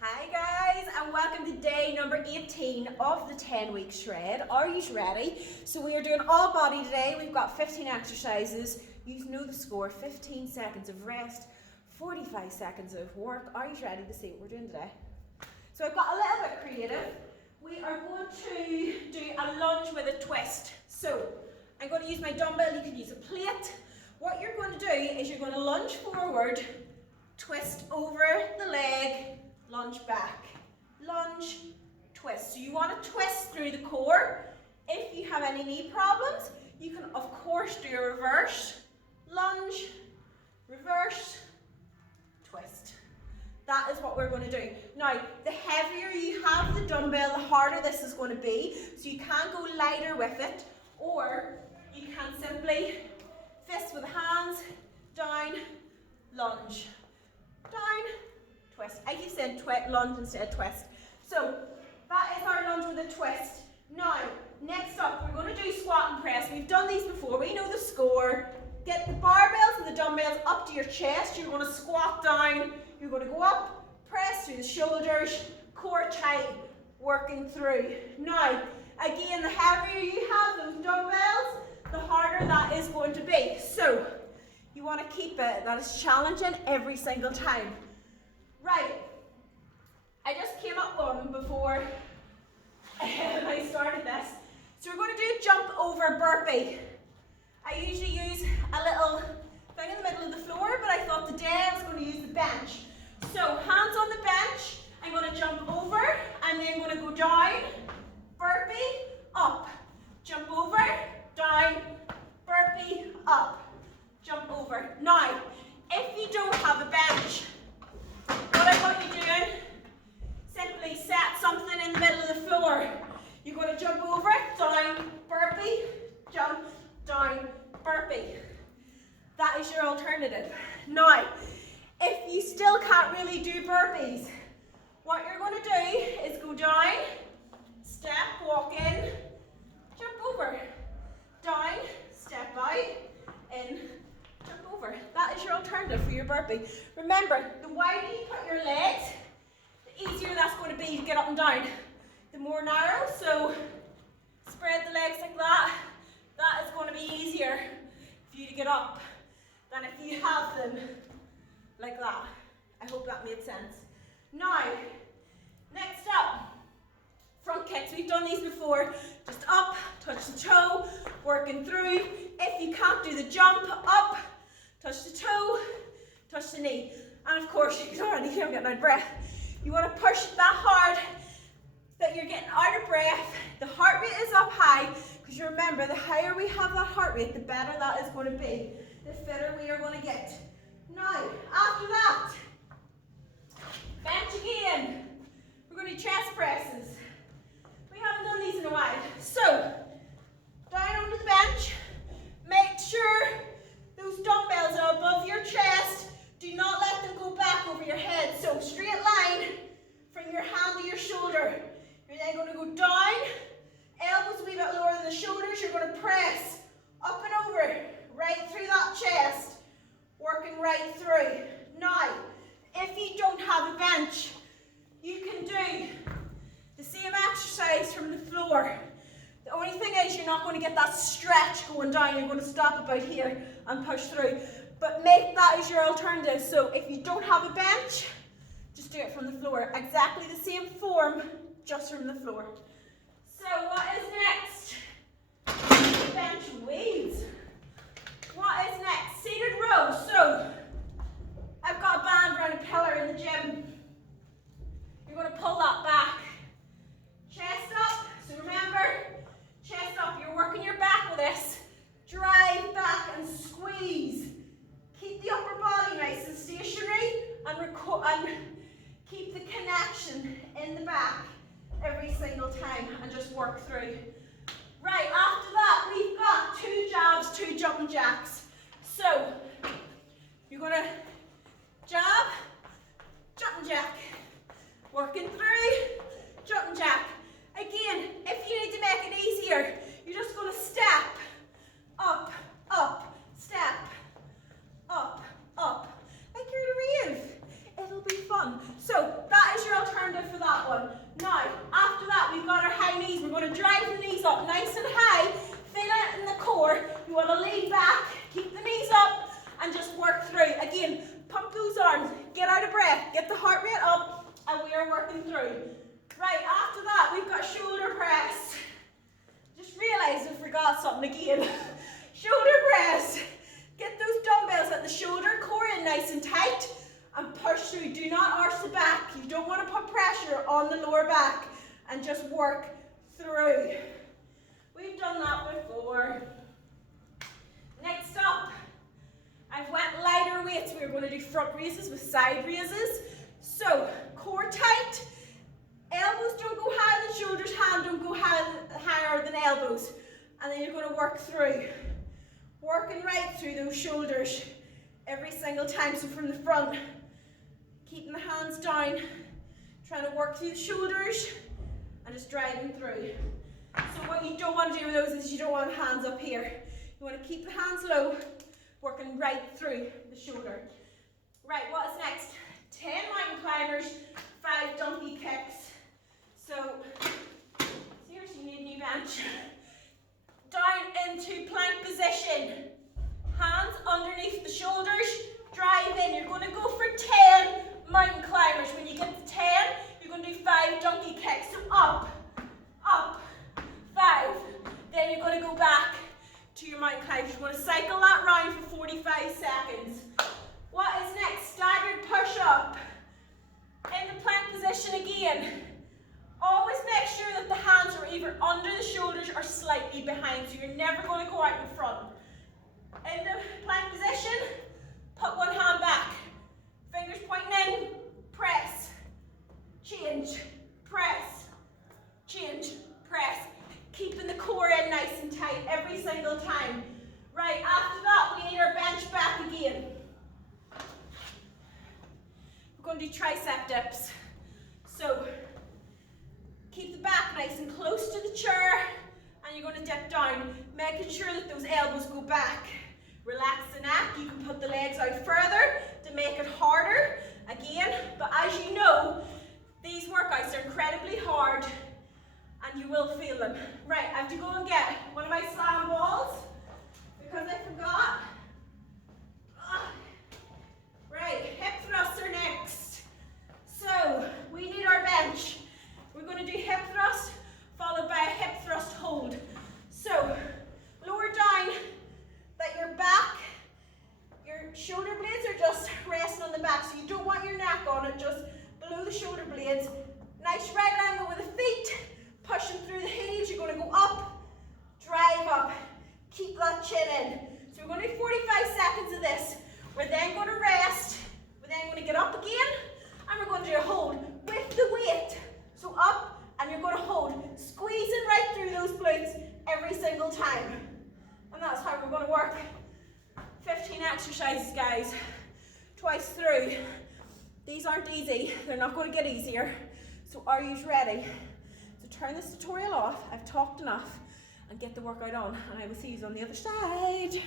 Hi guys, and welcome to day number 18 of the 10-week shred. Are you ready? So we are doing all body today. We've got 15 exercises. You know the score, 15 seconds of rest, 45 seconds of work. Are you ready to see what we're doing today? So I've got a little bit creative. We are going to do a lunge with a twist. So I'm going to use my dumbbell, you can use a plate. What you're going to do is you're going to lunge forward, twist over the leg, lunge back, lunge, twist. So you want to twist through the core. If you have any knee problems, you can of course do a reverse, lunge, reverse, twist. That is what we're going to do. Now, the heavier you have the dumbbell, the harder this is going to be. So you can go lighter with it, or you can simply fist with the hands, down, lunge, down, twist. I keep saying lunge instead of twist. So that is our lunge with a twist. Now, next up, we're going to do squat and press. We've done these before. We know the score. Get the barbells and the dumbbells up to your chest. You're going to squat down. You're going to go up, press through the shoulders, core tight, working through. Now, again, the heavier you have those dumbbells, the harder that is going to be. So, you want to keep it that is challenging every single time. Right, I just came up one before I started this. So we're going to do a jump over burpee. I usually use a little thing in the middle of the floor, but I thought today I was going to use the bench. So hands on the bench, I'm going to jump over, and then I'm going to go down, burpee, up, jump over, down, burpee, up, jump over. Now, if you don't have a bench, what I want you doing, simply set something in the middle of the floor. You're going to jump over it, down, burpee, jump, down, burpee. That is your alternative. Now, if you still can't really do burpees, what you're going to do is go down, step, walk in, jump over, down, step out, in, jump over. That is your alternative for your burpee. Remember, the wider you put your legs, the easier that's going to be to get up and down. The more narrow, so spread the legs like that, that is going to be easier for you to get up than if you have them like that. I hope that made sense. Now, next up, front kicks. We've done these before. Just up, touch the toe, working through. If you can't do the jump, up, touch the toe, touch the knee. And of course, you can already hear I'm getting out of breath. You want to push that hard that you're getting out of breath. The heart rate is up high, because you remember, the higher we have that heart rate, the better that is going to be, the fitter we are going to get. Now, after that, bench again. We're going to do chest presses. We haven't done these in a while. So, down onto the bench. Make sure those dumbbells are above your chest. Do not let them go back over your head. So, straight line from your hand to your shoulder. You're then going to go down, elbows a wee bit lower than the shoulders. You're going to press up and over, right through that chest, working right through. Now, if you don't have a bench, you can do the same exercise from the floor. The only thing is you're not going to get that stretch going down. You're going to stop about here and push through. But make that as your alternative. So if you don't have a bench, just do it from the floor. Exactly the same form, just from the floor. So what is next? Bench weights. What is next? Seated row. So I've got a band around a pillar in the gym. You're going to pull that back. Chest up. So remember, chest up. You're working your back with this. Drive back and squeeze. Keep the upper body nice and stationary, and keep the connection in the back every single time, and just work through. Right, after that, we've got 2 jabs, 2 jumping jacks. So, you're going to jab, jumping jack. Working through, jumping jack. Again, if you need to make it easier, you're just going to step, up, up, step, up, up. Like you're in a rave. It'll be fun. So, that is your alternative. nice and high. Feel it in the core. You want to lean back, keep the knees up, and just work through. Again, pump those arms, get out of breath, get the heart rate up, and we are working through. Right, after that, we've got shoulder press. Just realised I forgot something again. Shoulder press. Get those dumbbells at the shoulder, core in nice and tight, and push through. Do not arch the back. You don't want to put pressure on the lower back, and just work through. We've done that before. Next up, I've went lighter weights. We're going to do front raises with side raises. So, core tight. Elbows don't go higher than shoulders, hand don't go higher than elbows. And then you're going to work through. Working right through those shoulders every single time. So from the front, keeping the hands down, trying to work through the shoulders and just driving through. So what you don't want to do with those is you don't want the hands up here. You want to keep the hands low, working right through the shoulder. Right, what is next? 10 mountain climbers, 5 donkey kicks. So, seriously, you need a new bench. Down into plank position. Hands underneath the shoulders, drive in. You're going to go for 10 mountain climbers. When you get to 10, you're going to do 5 donkey kicks. So up, up, 5. Then you're going to go back to your mountain climbers. You're going to cycle that round for 45 seconds. What is next? Staggered push-up. In the plank position again. Always make sure that the hands are either under the shoulders or slightly behind, so you're never going to go out in front. In the plank position, put one hand back. Fingers pointing in, press, change, press, change, press. Keeping the core in nice and tight every single time. Right, after that, we need our bench back again. We're going to do tricep dips. So, keep the back nice and close to the chair, and you're going to dip down, making sure that those elbows go back. Relax the neck. You can put the legs out further to make it harder again, but as you know, these workouts are incredibly hard, and you will feel them. Right, I have to go and get one of my slam balls, because I forgot. Right, hip thrusts are next. So, we need our bench. We're going to do hip thrust, followed by a hip thrust hold. So, lower down, let your back, your shoulder blades are just resting on the back, so you don't want your neck on it, just below the shoulder blades. Nice right angle with the feet, pushing through the heels. You're going to go up, drive up, keep that chin in. So we're going to do 45 seconds of this. We're then going to rest, we're then going to get up again, and we're going to do a hold with the weight. So up, and you're going to hold, squeezing right through those glutes every single time. And that's how we're going to work 15 exercises, guys, twice through. These aren't easy. They're not going to get easier. So are you ready? So turn this tutorial off. I've talked enough, and get the workout on. And I will see you on the other side.